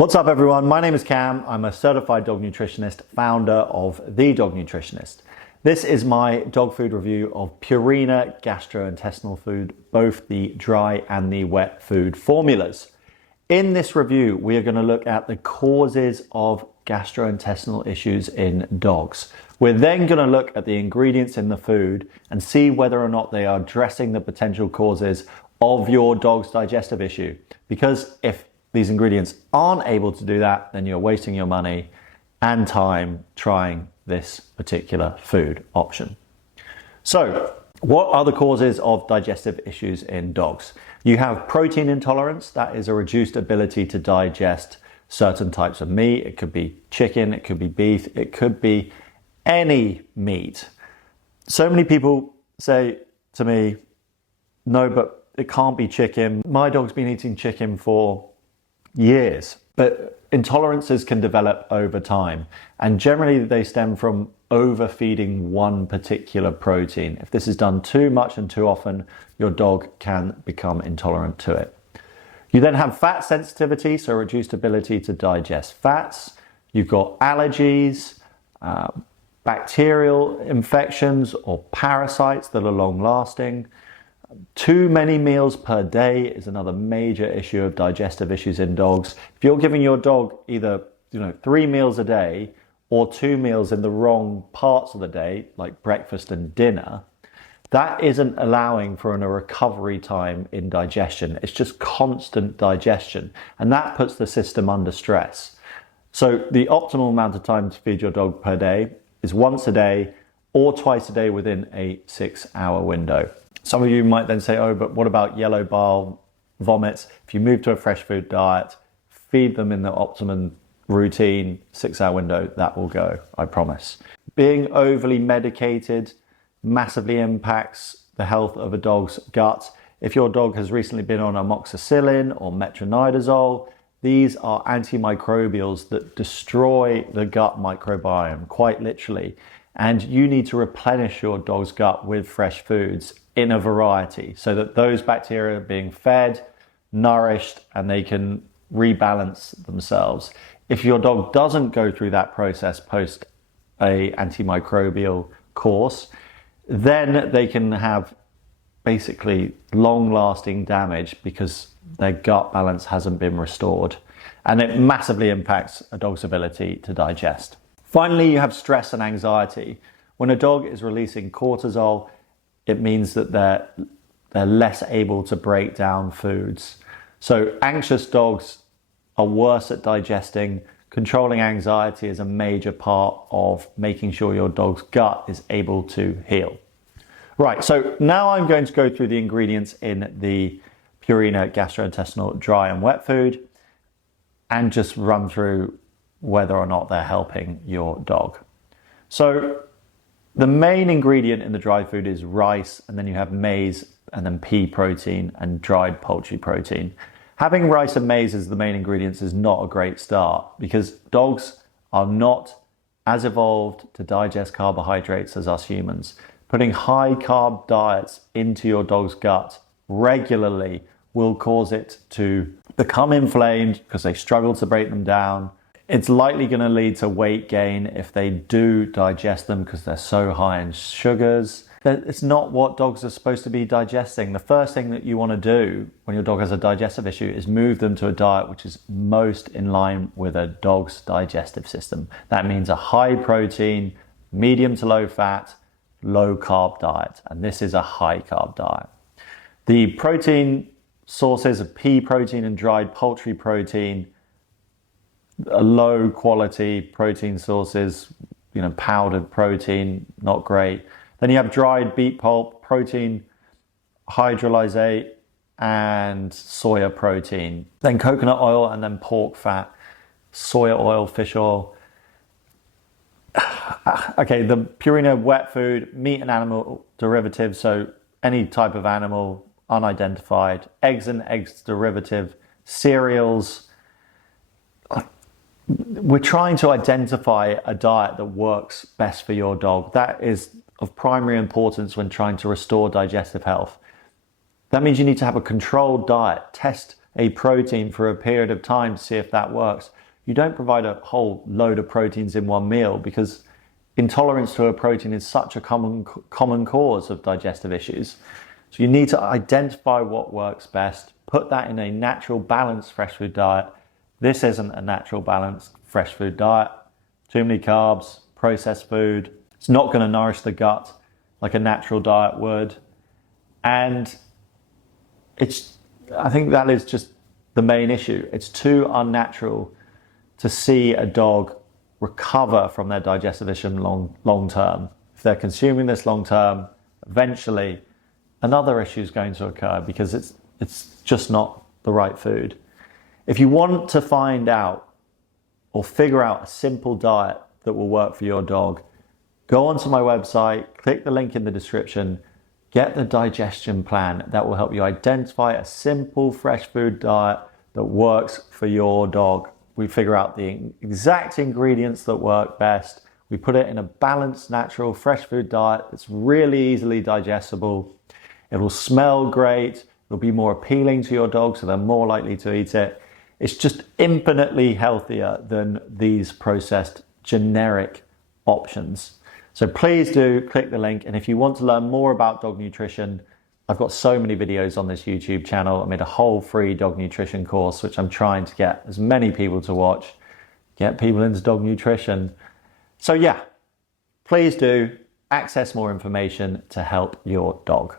What's up everyone, my name is Cam. I'm a certified dog nutritionist, founder of The Dog Nutritionist. This is my dog food review of Purina Gastrointestinal food, both the dry and the wet food formulas. In this review, we are going to look at the causes of gastrointestinal issues in dogs. We're then going to look at the ingredients in the food and see whether or not they are addressing the potential causes of your dog's digestive issue. Because if these ingredients aren't able to do that, then you're wasting your money and time trying this particular food option. So, what are the causes of digestive issues in dogs? You have protein intolerance, that is a reduced ability to digest certain types of meat. It could be chicken, it could be beef, it could be any meat. So many people say to me, no, but it can't be chicken. My dog's been eating chicken for years. But intolerances can develop over time, and generally they stem from overfeeding one particular protein. If this is done too much and too often, your dog can become intolerant to it. You then have fat sensitivity, so reduced ability to digest fats. You've got allergies, bacterial infections or parasites that are long lasting. Too many meals per day is another major issue of digestive issues in dogs. If you're giving your dog either 3 meals a day or 2 meals in the wrong parts of the day, like breakfast and dinner, that isn't allowing for a recovery time in digestion. It's just constant digestion, and that puts the system under stress. So the optimal amount of time to feed your dog per day is once a day or twice a day within a 6-hour window. Some of you might then say, oh, but what about yellow bile, vomits? If you move to a fresh food diet, feed them in the optimum routine, 6-hour window, that will go, I promise. Being overly medicated massively impacts the health of a dog's gut. If your dog has recently been on amoxicillin or metronidazole, these are antimicrobials that destroy the gut microbiome, quite literally. And you need to replenish your dog's gut with fresh foods in a variety so that those bacteria are being fed, nourished, and they can rebalance themselves. If your dog doesn't go through that process post a antimicrobial course, then they can have basically long-lasting damage because their gut balance hasn't been restored, and it massively impacts a dog's ability to digest. Finally, you have stress and anxiety. When a dog is releasing cortisol, it means that they're less able to break down foods. So anxious dogs are worse at digesting. Controlling anxiety is a major part of making sure your dog's gut is able to heal. Right, so now I'm going to go through the ingredients in the Purina Gastrointestinal dry and wet food and just run through whether or not they're helping your dog. So the main ingredient in the dry food is rice, and then you have maize and then pea protein and dried poultry protein. Having rice and maize as the main ingredients is not a great start because dogs are not as evolved to digest carbohydrates as us humans. Putting high carb diets into your dog's gut regularly will cause it to become inflamed because they struggle to break them down. It's likely going to lead to weight gain if they do digest them because they're so high in sugars. It's not what dogs are supposed to be digesting. The first thing that you want to do when your dog has a digestive issue is move them to a diet which is most in line with a dog's digestive system. That means a high protein, medium to low fat, low carb diet. And this is a high carb diet. The protein sources of pea protein and dried poultry protein, low quality protein sources, powdered protein, not great. Then you have dried beet pulp, protein hydrolysate, and soya protein. Then coconut oil, and then pork fat, soya oil, fish oil. Okay, the Purina wet food, meat and animal derivatives, so any type of animal, unidentified, eggs and eggs derivative, cereals. We're trying to identify a diet that works best for your dog. That is of primary importance when trying to restore digestive health. That means you need to have a controlled diet. Test a protein for a period of time to see if that works. You don't provide a whole load of proteins in one meal, because intolerance to a protein is such a common cause of digestive issues. So you need to identify what works best, put that in a natural, balanced fresh food diet. This isn't a natural, balanced fresh food diet. Too many carbs, processed food. It's not going to nourish the gut like a natural diet would. And I think that is just the main issue. It's too unnatural to see a dog recover from their digestive issue long term. If they're consuming this long term, eventually another issue is going to occur, because it's just not the right food. If you want to find out or figure out a simple diet that will work for your dog, go onto my website, click the link in the description, get the digestion plan that will help you identify a simple fresh food diet that works for your dog. We figure out the exact ingredients that work best. We put it in a balanced, natural, fresh food diet that's really easily digestible. It will smell great. It'll be more appealing to your dog, so they're more likely to eat it. It's just infinitely healthier than these processed generic options. So please do click the link. And if you want to learn more about dog nutrition, I've got so many videos on this YouTube channel. I made a whole free dog nutrition course, which I'm trying to get as many people to watch, get people into dog nutrition. So yeah, please do access more information to help your dog.